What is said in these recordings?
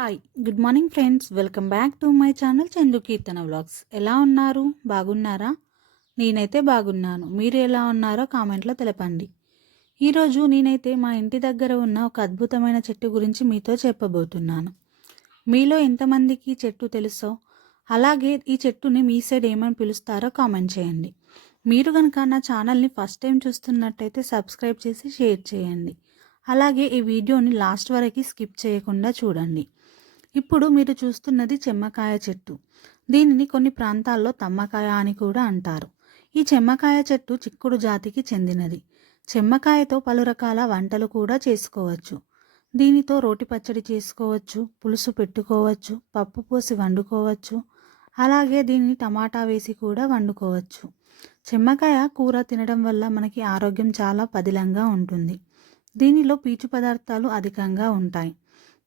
Hi good morning friends welcome back to my channel Chandu Keerthana vlogs ఎలా ఉన్నారు బాగున్నారా నేనైతే బాగున్నాను మీరు ఎలా ఉన్నారో కామెంట్లో తెలపండి ఈరోజు నేనైతే మా ఇంటి దగ్గర ఉన్న ఒక అద్భుతమైన చెట్టు గురించి మీతో చెప్పబోతున్నాను మీలో ఎంతమందికి చెట్టు తెలుసో అలాగే ఈ చెట్టుని మీ సైడ్ ఏమని పిలుస్తారో కామెంట్ చేయండి మీరు కనుక నా ఛానల్ని ఫస్ట్ టైం చూస్తున్నట్టయితే సబ్స్క్రైబ్ చేసి షేర్ చేయండి అలాగే ఈ వీడియోని లాస్ట్ వరకు స్కిప్ చేయకుండా చూడండి ఇప్పుడు మీరు చూస్తున్నది చెమ్మకాయ చెట్టు. దీనిని కొన్ని ప్రాంతాల్లో తమ్మకాయ అని కూడా అంటారు. ఈ చెమ్మకాయ చెట్టు చిక్కుడు జాతికి చెందినది. చెమ్మకాయతో పలు రకాల వంటలు కూడా చేసుకోవచ్చు. దీనితో రోటి పచ్చడి చేసుకోవచ్చు పులుసు పెట్టుకోవచ్చు పప్పు పోసి వండుకోవచ్చు. అలాగే దీన్ని టమాటా వేసి కూడా వండుకోవచ్చు. చెమ్మకాయ కూర తినడం వల్ల మనకి ఆరోగ్యం చాలా పదిలంగా ఉంటుంది. దీనిలో పీచు పదార్థాలు అధికంగా ఉంటాయి.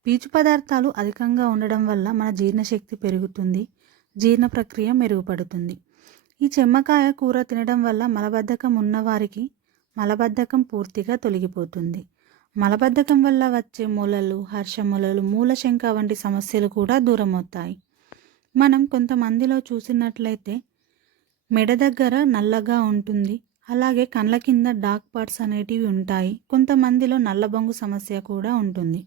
పీచు పదార్థాలు అధికంగా ఉండడం వల్ల మన జీర్ణశక్తి పెరుగుతుంది జీర్ణ ప్రక్రియ మెరుగుపడుతుంది. ఈ చెమ్మకాయ కూర తినడం వల్ల మలబద్ధకం ఉన్నవారికి మలబద్ధకం పూర్తిగా తొలగిపోతుంది. మలబద్ధకం వల్ల వచ్చే మొలలు హర్షమూలలు మూలశంక వంటి సమస్యలు కూడా దూరమవుతాయి. మనం కొంతమందిలో చూసినట్లయితే మెడ దగ్గర నల్లగా ఉంటుంది. అలాగే కళ్ళ కింద డార్క్ పార్ట్స్ అనేటివి ఉంటాయి. కొంతమందిలో నల్లబొంగు సమస్య కూడా ఉంటుంది.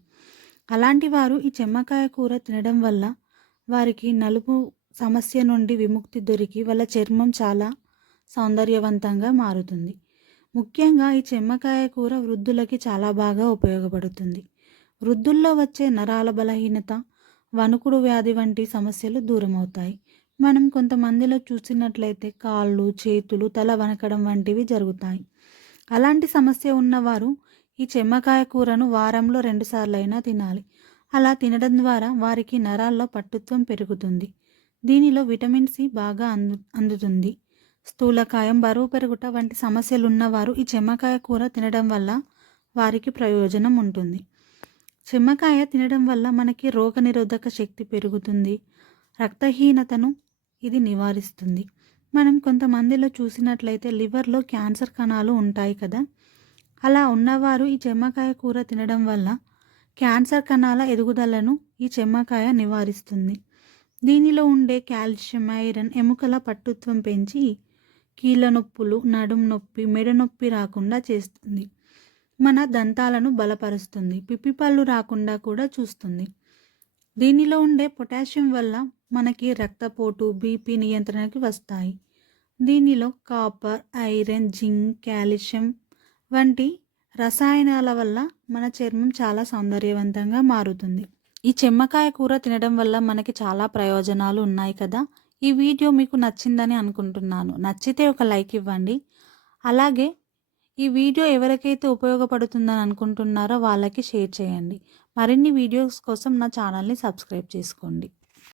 అలాంటి వారు ఈ చెమ్మకాయ కూర తినడం వల్ల వారికి నలుపు సమస్య నుండి విముక్తి దొరికి వాళ్ళ చర్మం చాలా సౌందర్యవంతంగా మారుతుంది. ముఖ్యంగా ఈ చెమ్మకాయ కూర వృద్ధులకి చాలా బాగా ఉపయోగపడుతుంది. వృద్ధుల్లో వచ్చే నరాల బలహీనత వణుకుడు వ్యాధి వంటి సమస్యలు దూరమవుతాయి. మనం కొంతమందిలో చూసినట్లయితే కాళ్ళు చేతులు తల వనకడం వంటివి జరుగుతాయి. అలాంటి సమస్య ఉన్నవారు ఈ చెమ్మకాయ కూరను వారంలో రెండుసార్లైనా తినాలి. అలా తినడం ద్వారా వారికి నరాల్లో పట్టుత్వం పెరుగుతుంది. దీనిలో విటమిన్ సి బాగా అందు అందుతుంది. స్థూలకాయం బరువు పెరుగుట వంటి సమస్యలున్నవారు ఈ చెమ్మకాయ కూర తినడం వల్ల వారికి ప్రయోజనం ఉంటుంది. చెమ్మకాయ తినడం వల్ల మనకి రోగనిరోధక శక్తి పెరుగుతుంది. రక్తహీనతను ఇది నివారిస్తుంది. మనం కొంతమందిలో చూసినట్లయితే లివర్లో క్యాన్సర్ కణాలు ఉంటాయి కదా. అలా ఉన్నవారు ఈ చెమ్మకాయ కూర తినడం వల్ల క్యాన్సర్ కణాల ఎదుగుదలను ఈ చెమ్మకాయ నివారిస్తుంది. దీనిలో ఉండే కాల్షియం ఐరన్ ఎముకల పట్టుత్వం పెంచి కీళ్ళ నొప్పులు నడుం నొప్పి మెడ నొప్పి రాకుండా చేస్తుంది. మన దంతాలను బలపరుస్తుంది. పిప్పిపళ్ళు రాకుండా కూడా చూస్తుంది. దీనిలో ఉండే పొటాషియం వల్ల మనకి రక్తపోటు బీపీ నియంత్రణకి వస్తాయి. దీనిలో కాపర్ ఐరన్ జింక్ కాల్షియం వంటి రసాయనాల వల్ల మన చర్మం చాలా సౌందర్యవంతంగా మారుతుంది. ఈ చెమ్మకాయ కూర తినడం వల్ల మనకి చాలా ప్రయోజనాలు ఉన్నాయి కదా? ఈ వీడియో మీకు నచ్చిందని అనుకుంటున్నాను. నచ్చితే ఒక లైక్ ఇవ్వండి. అలాగే ఈ వీడియో ఎవరికైతే ఉపయోగపడుతుందని అనుకుంటున్నారో వాళ్ళకి షేర్ చేయండి. మరిన్ని వీడియోస్ కోసం నా ఛానల్ని సబ్స్క్రైబ్ చేసుకోండి.